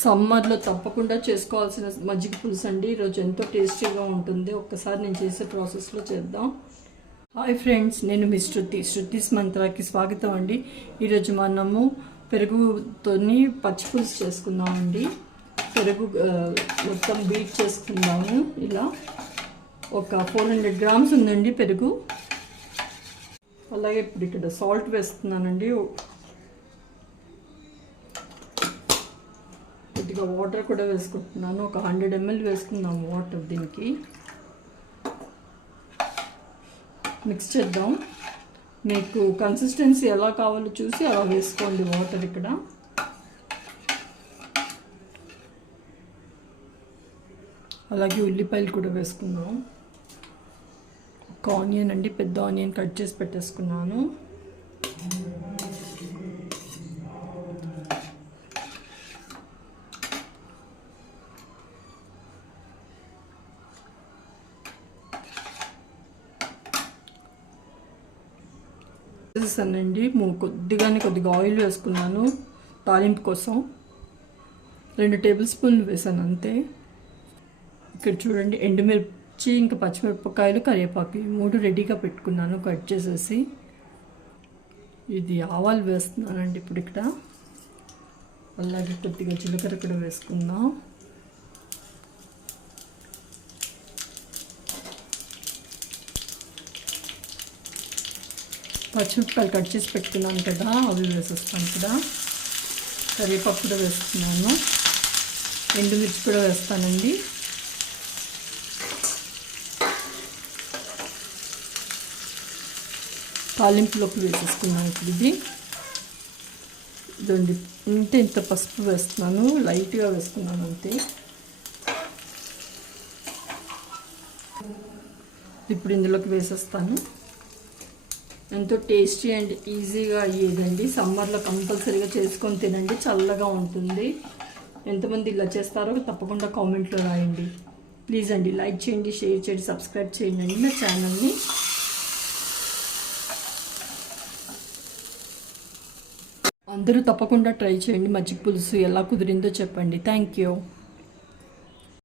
సమ్మర్లో తప్పకుండా చేసుకోవాల్సిన మజ్జిగ పులుసు అండి. ఈరోజు ఎంతో టేస్టీగా ఉంటుంది. ఒక్కసారి నేను చేసే ప్రాసెస్లో చేద్దాం. హాయ్ ఫ్రెండ్స్ నేను మీ శృతి. శృతిస్ మంత్రాకి స్వాగతం అండి. ఈరోజు మనము పెరుగుతోని పచ్చి పులుసు చేసుకుందామండి పెరుగు మొత్తం బీట్ చేసుకుందాము. ఇలా ఒక ఫోర్ హండ్రెడ్ గ్రామ్స్ ఉందండి పెరుగు. అలాగే ఇప్పుడు ఇక్కడ సాల్ట్ వేస్తున్నానండి. కొద్దిగా వాటర్ కూడా వేసుకుంటున్నాను. ఒక హండ్రెడ్ ఎంఎల్ వేసుకుందాం వాటర్ దీనికి. మిక్స్ చేద్దాం. మీకు కన్సిస్టెన్సీ ఎలా కావాలో చూసి అలా వేసుకోండి వాటర్ ఇక్కడ. అలాగే ఉల్లిపాయలు కూడా వేసుకుందాం. ఒక ఆనియన్ అండి పెద్ద ఆనియన్ కట్ చేసి పెట్టేసుకున్నాను. వేసేసానండి ము- కొద్దిగానే కొద్దిగా ఆయిల్ వేసుకున్నాను. తాలింపు కోసం రెండు టేబుల్ స్పూన్లు వేసాను అంతే. ఇక్కడ చూడండి ఎండుమిర్చి ఇంకా పచ్చిమిరపకాయలు కరివేపాకు మూడు రెడీగా పెట్టుకున్నాను కట్ చేసేసి. ఇది ఆవాలు వేస్తున్నానండి ఇప్పుడు ఇక్కడ. అలాగే కొద్దిగా జీలకర్ర కూడా వేసుకుందాం. పచ్చిమిరపకాయలు కట్ చేసి పెట్టుకున్నాను కదా అవి వేసేస్తాను ఇక్కడ కరివేపాకు కూడా వేస్తున్నాను. ఎండుమిర్చి కూడా వేస్తానండి. తాలింపులోకి వేసేసుకున్నాను ఇప్పుడు ఇది. ఇదండి ఇంత ఇంత పసుపు వేస్తున్నాను లైట్గా వేసుకున్నాను అంతే. ఇప్పుడు ఇందులోకి వేసేస్తాను. ఎంతో టేస్టీ అండ్ ఈజీగా అయ్యేదండి. సమ్మర్లో కంపల్సరీగా చేసుకొని తినండి. చల్లగా ఉంటుంది. ఎంతమంది ఇలా చేస్తారో తప్పకుండా కామెంట్లో రాయండి. ప్లీజ్ అండి లైక్ చేయండి షేర్ చేయండి సబ్స్క్రైబ్ చేయండి అండి నా ఛానల్ని. అందరూ తప్పకుండా ట్రై చేయండి. మజ్జిగ పులుసు ఎలా కుదిరిందో చెప్పండి. Thank you.